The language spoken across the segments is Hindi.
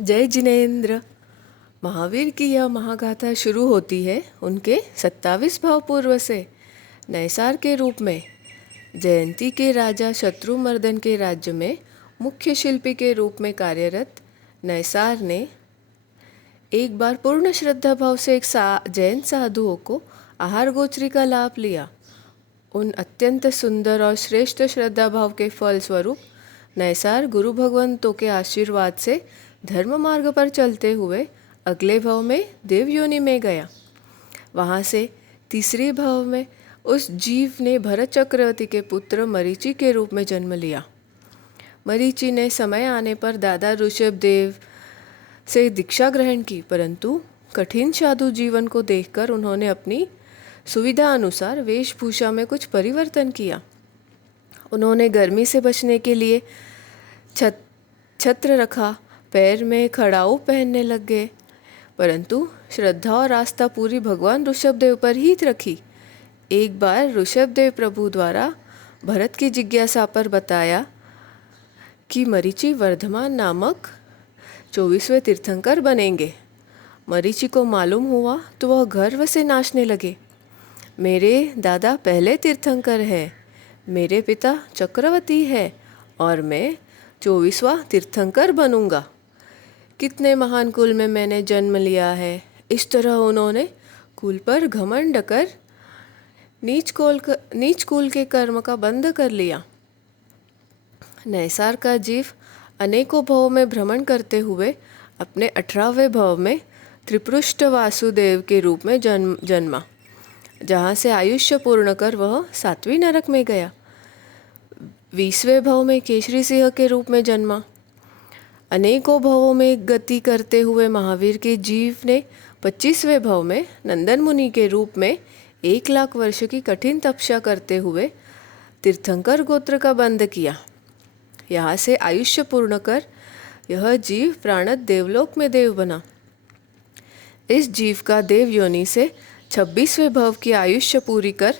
जय जिनेन्द्र। महावीर की यह महागाथा शुरू होती है उनके 27 भाव पूर्व से। नैसार के रूप में जयंती के राजा शत्रुमर्दन के राज्य में मुख्य शिल्पी के रूप में कार्यरत नैसार ने एक बार पूर्ण श्रद्धा भाव से एक जैन साधुओं को आहार गोचरी का लाभ लिया। उन अत्यंत सुंदर और श्रेष्ठ श्रद्धा भाव के फल स्वरूप नैसार गुरु भगवंतों के आशीर्वाद से धर्म मार्ग पर चलते हुए अगले भाव में देव योनि में गया। वहाँ से तीसरे भाव में उस जीव ने भरत चक्रवर्ती के पुत्र मरीचि के रूप में जन्म लिया। मरीचि ने समय आने पर दादा ऋषभ देव से दीक्षा ग्रहण की, परंतु कठिन साधु जीवन को देखकर उन्होंने अपनी सुविधा अनुसार वेशभूषा में कुछ परिवर्तन किया। उन्होंने गर्मी से बचने के लिए छत्र रखा, पैर में खड़ाऊ पहनने लग गए, परंतु श्रद्धा और आस्था पूरी भगवान ऋषभदेव पर ही रखी। एक बार ऋषभदेव प्रभु द्वारा भरत की जिज्ञासा पर बताया कि मरीचि वर्धमान नामक 24वें तीर्थंकर बनेंगे। मरीचि को मालूम हुआ तो वह गर्व से नाचने लगे। मेरे दादा पहले तीर्थंकर है, मेरे पिता चक्रवर्ती है और मैं 24वां तीर्थंकर बनूंगा। कितने महान कुल में मैंने जन्म लिया है। इस तरह उन्होंने कुल पर घमंड कर नीच कुल के कर्म का बंध कर लिया। नैसार का जीव अनेकों भावों में भ्रमण करते हुए अपने 18वें भाव में त्रिपृष्ठ वासुदेव के रूप में जन्मा, जहाँ से आयुष्य पूर्ण कर वह 7वीं नरक में गया। 20वें भाव में केसरी सिंह के रूप में जन्मा। अनेकों भावों में गति करते हुए महावीर के जीव ने 25वें भाव में नंदन मुनि के रूप में 1 लाख वर्ष की कठिन तपस्या करते हुए तीर्थंकर गोत्र का बंध किया। यहाँ से आयुष्य पूर्ण कर यह जीव प्राणत देवलोक में देव बना। इस जीव का देव योनि से 26वें भाव की आयुष्य पूरी कर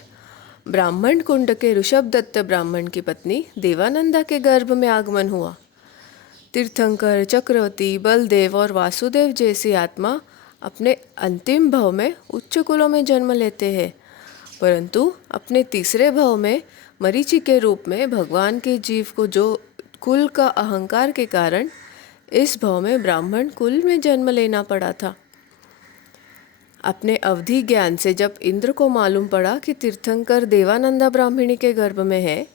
ब्राह्मण कुंड के ऋषभदत्त ब्राह्मण की पत्नी देवानंदा के गर्भ में आगमन हुआ। तीर्थंकर, चक्रवर्ती, बलदेव और वासुदेव जैसी आत्मा अपने अंतिम भाव में उच्च कुलों में जन्म लेते हैं, परंतु अपने तीसरे भाव में मरीचि के रूप में भगवान के जीव को जो कुल का अहंकार के कारण इस भाव में ब्राह्मण कुल में जन्म लेना पड़ा था। अपने अवधि ज्ञान से जब इंद्र को मालूम पड़ा कि तीर्थंकर देवानंदा ब्राह्मणी के गर्भ में है,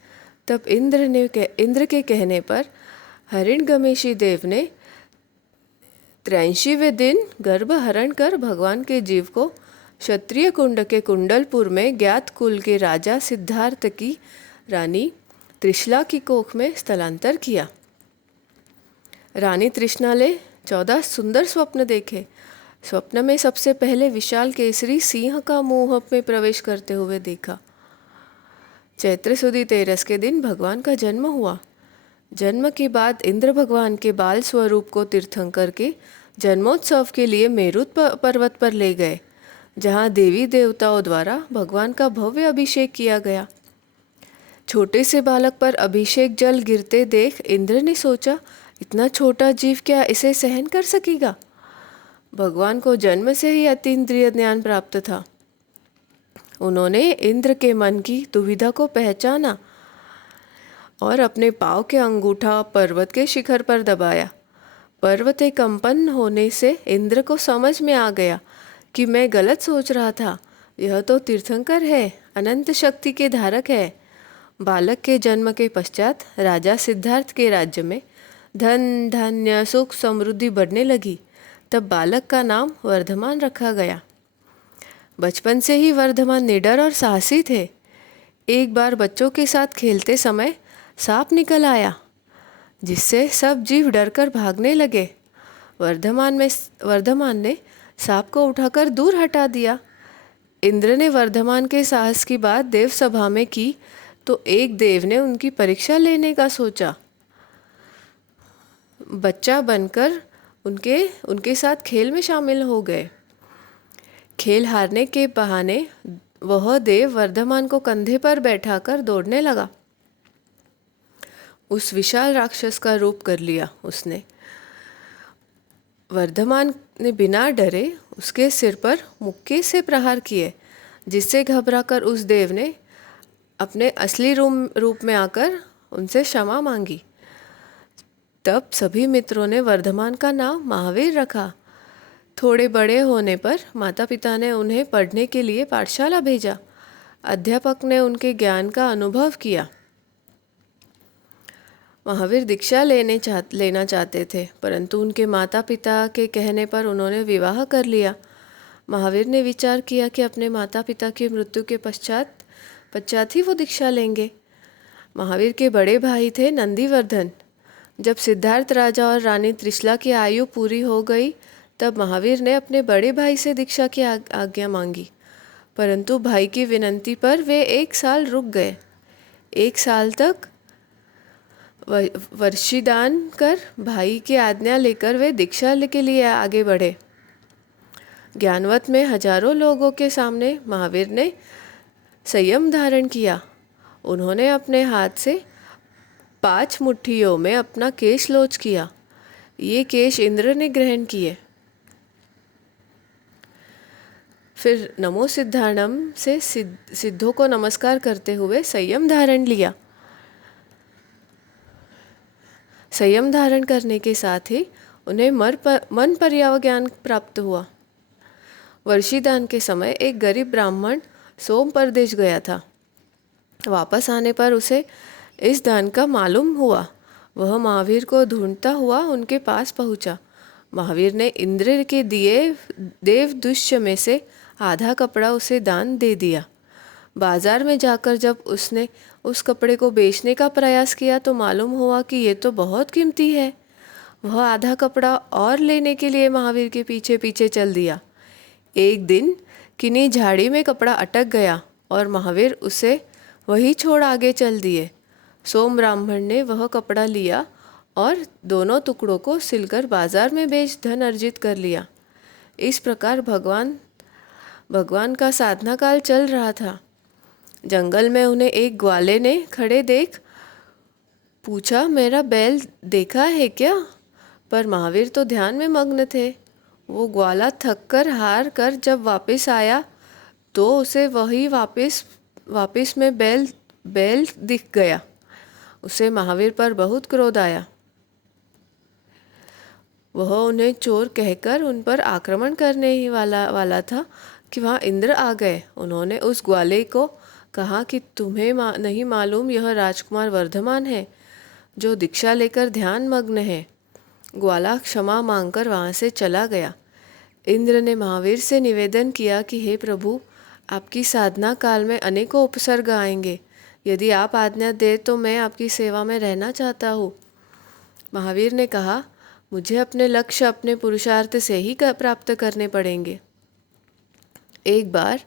तब इंद्र के कहने पर हिरण्यगमेशी देव ने 83वें दिन गर्भ हरण कर भगवान के जीव को क्षत्रिय कुंड के कुंडलपुर में ज्ञात कुल के राजा सिद्धार्थ की रानी त्रिशला की कोख में स्थलांतर किया। रानी तृष्णा ने 14 सुंदर स्वप्न देखे। स्वप्न में सबसे पहले विशाल केसरी सिंह का मुंह में प्रवेश करते हुए देखा। चैत्र सुदी 13 के दिन भगवान का जन्म हुआ। जन्म के बाद इंद्र भगवान के बाल स्वरूप को तीर्थंकर के जन्मोत्सव के लिए मेरुत पर्वत पर ले गए, जहाँ देवी देवताओं द्वारा भगवान का भव्य अभिषेक किया गया। छोटे से बालक पर अभिषेक जल गिरते देख इंद्र ने सोचा, इतना छोटा जीव क्या इसे सहन कर सकेगा। भगवान को जन्म से ही अतीन्द्रिय ज्ञान प्राप्त था। उन्होंने इंद्र के मन की दुविधा को पहचाना और अपने पाँव के अंगूठा पर्वत के शिखर पर दबाया। पर्वत एक कंपन होने से इंद्र को समझ में आ गया कि मैं गलत सोच रहा था। यह तो तीर्थंकर है, अनंत शक्ति के धारक है। बालक के जन्म के पश्चात राजा सिद्धार्थ के राज्य में धन, धान्य, सुख, समृद्धि बढ़ने लगी। तब बालक का नाम वर्धमान रखा गया। बचपन से ही वर्धमान निडर और साहसी थे। एक बार बच्चों के साथ खेलते समय सांप निकल आया, जिससे सब जीव डरकर भागने लगे। वर्धमान ने सांप को उठाकर दूर हटा दिया। इंद्र ने वर्धमान के साहस की बात देव सभा में की तो एक देव ने उनकी परीक्षा लेने का सोचा। बच्चा बनकर उनके साथ खेल में शामिल हो गए। खेल हारने के बहाने वह देव वर्धमान को कंधे पर बैठाकर दौड़ने लगा। उस विशाल राक्षस का रूप कर लिया उसने। वर्धमान ने बिना डरे उसके सिर पर मुक्के से प्रहार किए, जिससे घबराकर उस देव ने अपने असली रूप में आकर उनसे क्षमा मांगी। तब सभी मित्रों ने वर्धमान का नाम महावीर रखा। थोड़े बड़े होने पर माता पिता ने उन्हें पढ़ने के लिए पाठशाला भेजा। अध्यापक ने उनके ज्ञान का अनुभव किया। महावीर दीक्षा लेना चाहते थे, परंतु उनके माता पिता के कहने पर उन्होंने विवाह कर लिया। महावीर ने विचार किया कि अपने माता पिता की मृत्यु के पश्चात ही वो दीक्षा लेंगे। महावीर के बड़े भाई थे नंदीवर्धन। जब सिद्धार्थ राजा और रानी त्रिशला की आयु पूरी हो गई, तब महावीर ने अपने बड़े भाई से दीक्षा की आज्ञा मांगी, परंतु भाई की विनती पर वे 1 साल रुक गए। 1 साल तक वर्षीदान कर भाई की आज्ञा लेकर वे दीक्षा के लिए आगे बढ़े। ज्ञानवत में हजारों लोगों के सामने महावीर ने संयम धारण किया। उन्होंने अपने हाथ से 5 मुट्ठियों में अपना केश लोच किया। ये केश इंद्र ने ग्रहण किए। फिर नमो सिद्धार्णम से सिद्धों को नमस्कार करते हुए संयम धारण लिया। संयम धारण करने के साथ ही उन्हें मन पर्यावज्ञान प्राप्त हुआ। वर्षीदान के समय एक गरीब ब्राह्मण सोम परदेश गया था। वापस आने पर उसे इस दान का मालूम हुआ। वह महावीर को ढूंढता हुआ उनके पास पहुंचा। महावीर ने इंद्र के दिए देवदुष्य में से आधा कपड़ा उसे दान दे दिया। बाजार में जाकर जब उसने उस कपड़े को बेचने का प्रयास किया तो मालूम हुआ कि ये तो बहुत कीमती है। वह आधा कपड़ा और लेने के लिए महावीर के पीछे पीछे चल दिया। एक दिन किन्हीं झाड़ी में कपड़ा अटक गया और महावीर उसे वही छोड़ आगे चल दिए। सोम ब्राह्मण ने वह कपड़ा लिया और दोनों टुकड़ों को सिलकर बाजार में बेच धन अर्जित कर लिया। इस प्रकार भगवान का साधना काल चल रहा था। जंगल में उन्हें एक ग्वाले ने खड़े देख पूछा, मेरा बैल देखा है क्या? पर महावीर तो ध्यान में मग्न थे। वो ग्वाला थक कर हार कर जब वापस आया तो उसे वही वापस में बैल दिख गया। उसे महावीर पर बहुत क्रोध आया। वह उन्हें चोर कहकर उन पर आक्रमण करने ही वाला था कि वहाँ इंद्र आ गए। उन्होंने उस ग्वाले को कहा कि तुम्हें नहीं मालूम यह राजकुमार वर्धमान है जो दीक्षा लेकर ध्यान मग्न है। ग्वाला क्षमा मांगकर वहाँ से चला गया। इंद्र ने महावीर से निवेदन किया कि हे प्रभु, आपकी साधना काल में अनेकों उपसर्ग आएंगे। यदि आप आज्ञा दे तो मैं आपकी सेवा में रहना चाहता हूँ। महावीर ने कहा, मुझे अपने लक्ष्य अपने पुरुषार्थ से ही प्राप्त करने पड़ेंगे। एक बार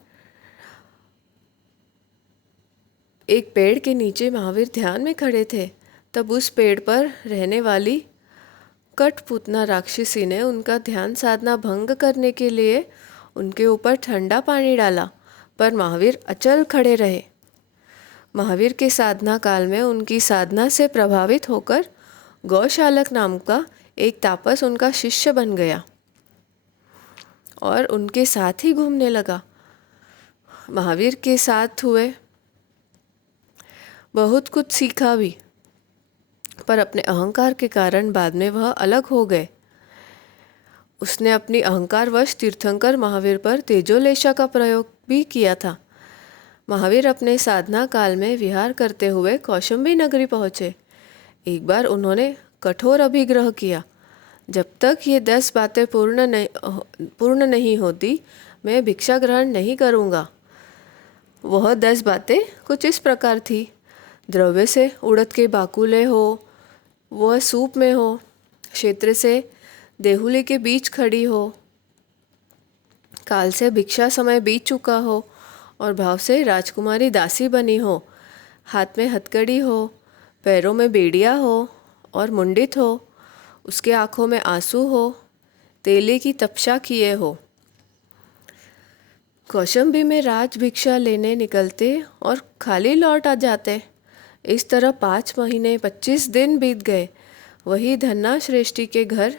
एक पेड़ के नीचे महावीर ध्यान में खड़े थे। तब उस पेड़ पर रहने वाली कठपुतना राक्षसी ने उनका ध्यान साधना भंग करने के लिए उनके ऊपर ठंडा पानी डाला, पर महावीर अचल खड़े रहे। महावीर के साधना काल में उनकी साधना से प्रभावित होकर गौशालक नाम का एक तापस उनका शिष्य बन गया और उनके साथ ही घूमने लगा। महावीर के साथ हुए, बहुत कुछ सीखा भी, पर अपने अहंकार के कारण बाद में वह अलग हो गए। उसने अपनी अहंकारवश तीर्थंकर महावीर पर तेजोलेशा का प्रयोग भी किया था। महावीर अपने साधना काल में विहार करते हुए कौशंबी नगरी पहुँचे। एक बार उन्होंने कठोर अभिग्रह किया, जब तक ये 10 बातें पूर्ण नहीं होती मैं भिक्षा ग्रहण नहीं करूँगा। वह 10 बातें कुछ इस प्रकार थी। द्रव्य से उड़द के बाकुले हो, वह सूप में हो, क्षेत्र से देहुली के बीच खड़ी हो, काल से भिक्षा समय बीत चुका हो और भाव से राजकुमारी दासी बनी हो, हाथ में हथकड़ी हो, पैरों में बेड़िया हो और मुंडित हो, उसके आँखों में आंसू हो, तेली की तपस्या किए हो। कौशंबी में राज भिक्षा लेने निकलते और खाली लौट आ जाते। इस तरह 5 महीने 25 दिन बीत गए। वही धन्ना श्रेष्ठी के घर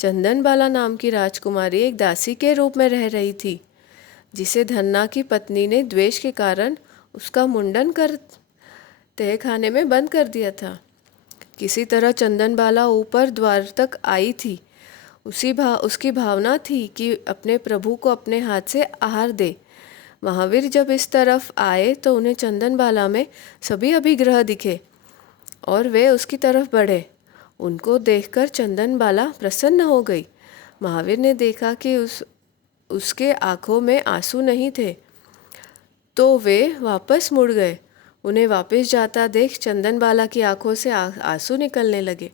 चंदनबाला नाम की राजकुमारी एक दासी के रूप में रह रही थी, जिसे धन्ना की पत्नी ने द्वेष के कारण उसका मुंडन कर तहखाने में बंद कर दिया था। किसी तरह चंदनबाला ऊपर द्वार तक आई थी। उसकी भावना थी कि अपने प्रभु को अपने हाथ से आहार दे। महावीर जब इस तरफ आए तो उन्हें चंदनबाला में सभी अभिग्रह दिखे और वे उसकी तरफ बढ़े। उनको देखकर चंदनबाला प्रसन्न हो गई। महावीर ने देखा कि उसके आंखों में आंसू नहीं थे, तो वे वापस मुड़ गए। उन्हें वापस जाता देख चंदनबाला की आंखों से आंसू निकलने लगे।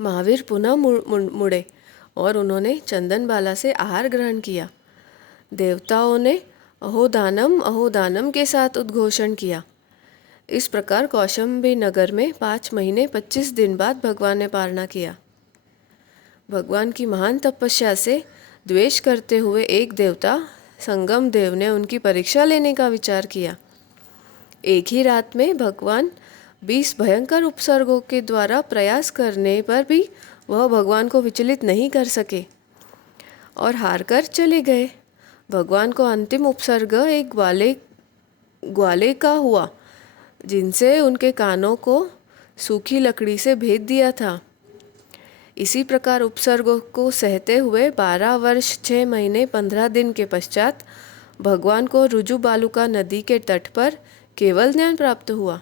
महावीर पुनः मुड़े और उन्होंने चंदनबाला से आहार ग्रहण किया। देवताओं ने अहोदानम के साथ उद्घोषण किया। इस प्रकार कौशंबी नगर में 5 महीने 25 दिन बाद भगवान ने पारणा किया। भगवान की महान तपस्या से द्वेष करते हुए एक देवता संगम देव ने उनकी परीक्षा लेने का विचार किया। एक ही रात में भगवान 20 भयंकर उपसर्गों के द्वारा प्रयास करने पर भी वह भगवान को विचलित नहीं कर सके और हार कर चले गए। भगवान को अंतिम उपसर्ग एक ग्वाले का हुआ, जिनसे उनके कानों को सूखी लकड़ी से भेद दिया था। इसी प्रकार उपसर्गों को सहते हुए 12 वर्ष 6 महीने 15 दिन के पश्चात भगवान को रुजु बालुका नदी के तट पर केवल ज्ञान प्राप्त हुआ।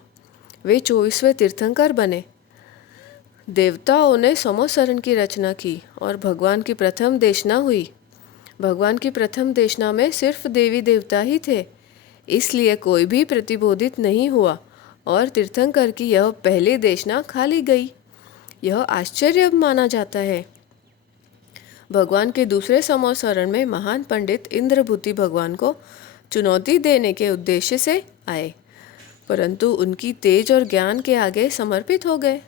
वे 24वें तीर्थंकर बने। देवताओं ने समोसरण की रचना की और भगवान की प्रथम देशना हुई। भगवान की प्रथम देशना में सिर्फ देवी देवता ही थे, इसलिए कोई भी प्रतिबोधित नहीं हुआ और तीर्थंकर की यह पहली देशना खाली गई। यह आश्चर्य माना जाता है। भगवान के दूसरे समोसरण में महान पंडित इंद्रभूति भगवान को चुनौती देने के उद्देश्य से आए, परंतु उनकी तेज और ज्ञान के आगे समर्पित हो गए।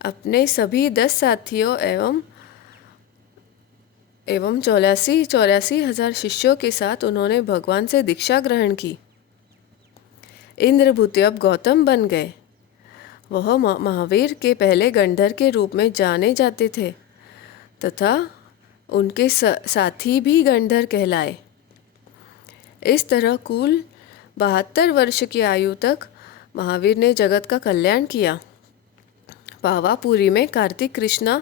अपने सभी 10 साथियों एवं 84 हजार शिष्यों के साथ उन्होंने भगवान से दीक्षा ग्रहण की। इंद्रभूति अब गौतम बन गए। वह महावीर के पहले गंधर के रूप में जाने जाते थे तथा उनके साथी भी गंधर कहलाए। इस तरह कुल 72 वर्ष की आयु तक महावीर ने जगत का कल्याण किया। पावापुरी में कार्तिक कृष्णा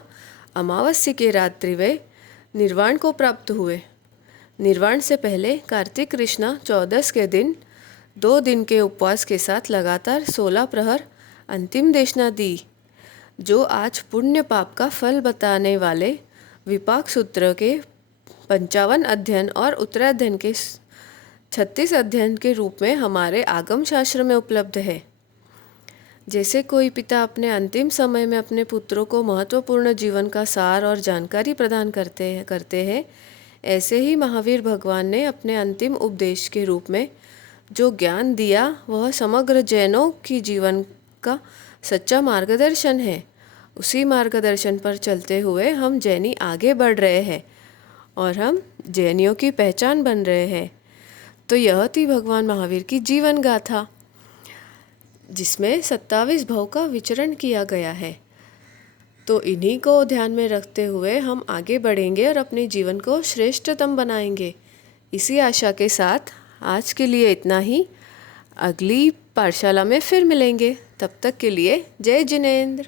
अमावस्या की रात्रि वे निर्वाण को प्राप्त हुए। निर्वाण से पहले कार्तिक कृष्णा 14 के दिन 2 दिन के उपवास के साथ लगातार 16 प्रहर अंतिम देशना दी, जो आज पुण्य पाप का फल बताने वाले विपाक सूत्र के 55 अध्ययन और उत्तराध्ययन के 36 अध्ययन के रूप में हमारे आगम शास्त्र में उपलब्ध है। जैसे कोई पिता अपने अंतिम समय में अपने पुत्रों को महत्वपूर्ण जीवन का सार और जानकारी प्रदान करते हैं, ऐसे ही महावीर भगवान ने अपने अंतिम उपदेश के रूप में जो ज्ञान दिया वह समग्र जैनों की जीवन का सच्चा मार्गदर्शन है। उसी मार्गदर्शन पर चलते हुए हम जैनी आगे बढ़ रहे हैं और हम जैनियों की पहचान बन रहे हैं। तो यह थी भगवान महावीर की जीवन गाथा, जिसमें 27 भव का विचरण किया गया है। तो इन्हीं को ध्यान में रखते हुए हम आगे बढ़ेंगे और अपने जीवन को श्रेष्ठतम बनाएंगे। इसी आशा के साथ आज के लिए इतना ही। अगली पाठशाला में फिर मिलेंगे। तब तक के लिए जय जिनेंद्र।